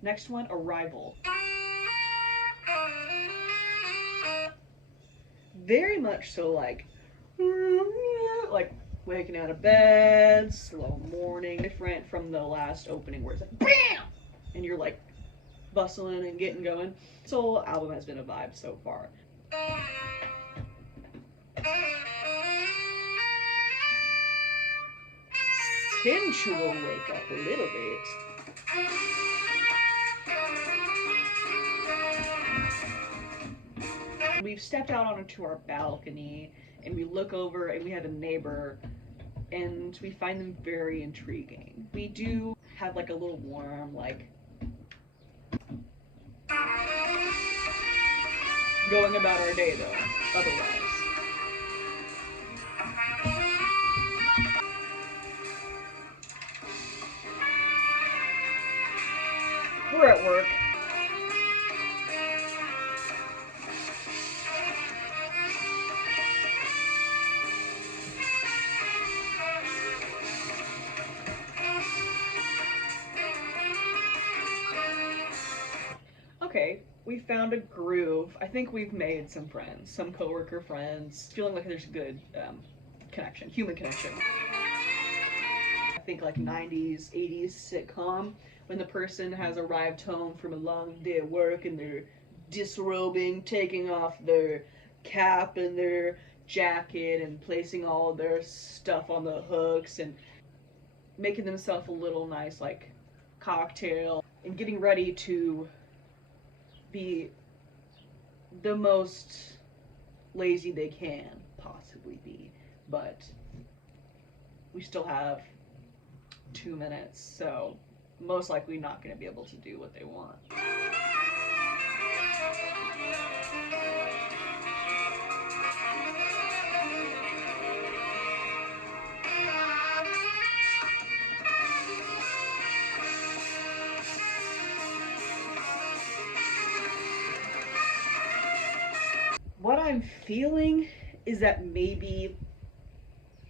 Next one, arrival. Very much so like waking out of bed, slow morning, different from the last opening where it's like BAM! And you're like bustling and getting going. This whole album has been a vibe so far. Sensual wake up a little bit. We've stepped out onto our balcony and we look over and we have a neighbor and we find them very intriguing. We do have like a little warm, like going about our day though, otherwise. We're at work. Okay, we found a groove. I think we've made some friends, some coworker friends. Feeling like there's a good connection, human connection. I think like 90s, 80s sitcom when the person has arrived home from a long day of work and they're disrobing, taking off their cap and their jacket and placing all their stuff on the hooks and making themselves a little nice like cocktail and getting ready to be the most lazy they can possibly be. But we still have 2 minutes, so most likely not going to be able to do what they want. What I'm feeling is that maybe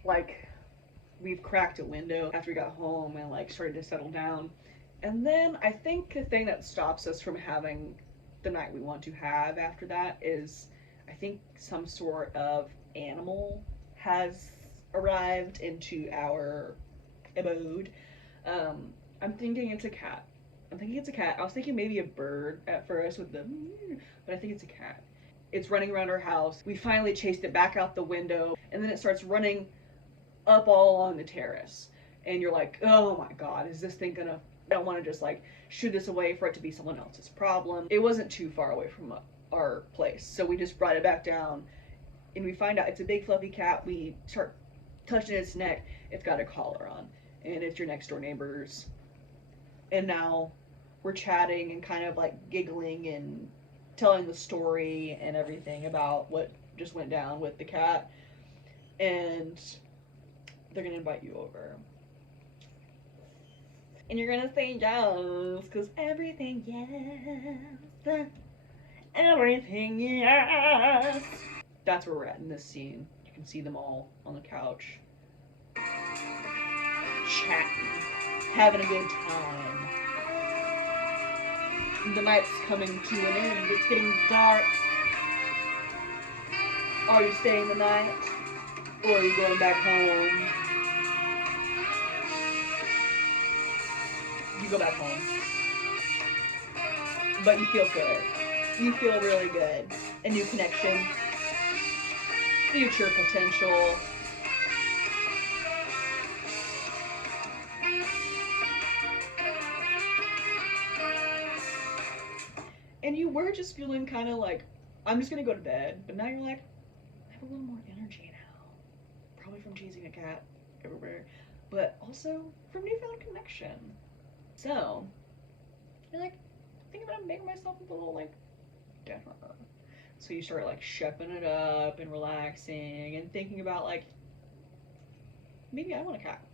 like we've cracked a window after we got home and like started to settle down. And then I think the thing that stops us from having the night we want to have after that is I think some sort of animal has arrived into our abode. I'm thinking it's a cat. I was thinking maybe a bird at first with the, but I think it's a cat. It's running around our house. We finally chased it back out the window, and then it starts running up all along the terrace. And you're like, oh my god, is this thing gonna. I don't want to just like shoo this away for it to be someone else's problem. It wasn't too far away from our place, so we just brought it back down, and we find out it's a big fluffy cat. We start touching its neck. It's got a collar on, and it's your next door neighbor's. And now we're chatting and kind of like giggling and telling the story and everything about what just went down with the cat. And they're gonna invite you over. And you're gonna say yes, because everything yes. Everything yes. That's where we're at in this scene. You can see them all on the couch. Chatting. Having a good time. The night's coming to an end. It's getting dark. Are you staying the night? Or are you going back home? You go back home. But you feel good. You feel really good. A new connection. Future potential. And you were just feeling kind of like, I'm just gonna go to bed. But now you're like, I have a little more energy now. Probably from chasing a cat everywhere. But also from newfound connection. So, you're like, thinking about making myself a little like dinner. So you start like shepping it up and relaxing and thinking about like, maybe I want a cat.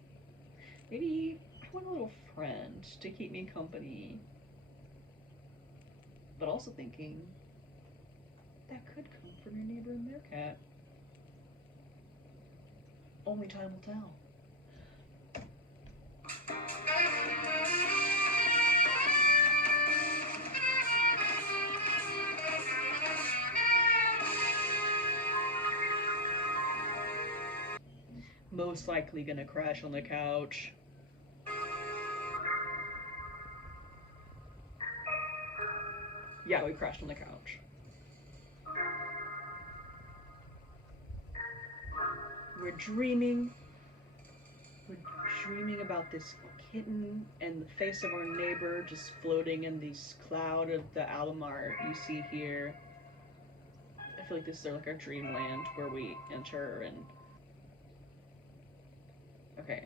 Maybe I want a little friend to keep me company. But also thinking that could come from your neighbor and their cat. Only time will tell. most likely gonna crash on the couch. Yeah, we crashed on the couch. We're dreaming. We're dreaming about this kitten and the face of our neighbor just floating in this cloud of the Alamar you see here. I feel like this is like our dreamland where we enter and... Okay,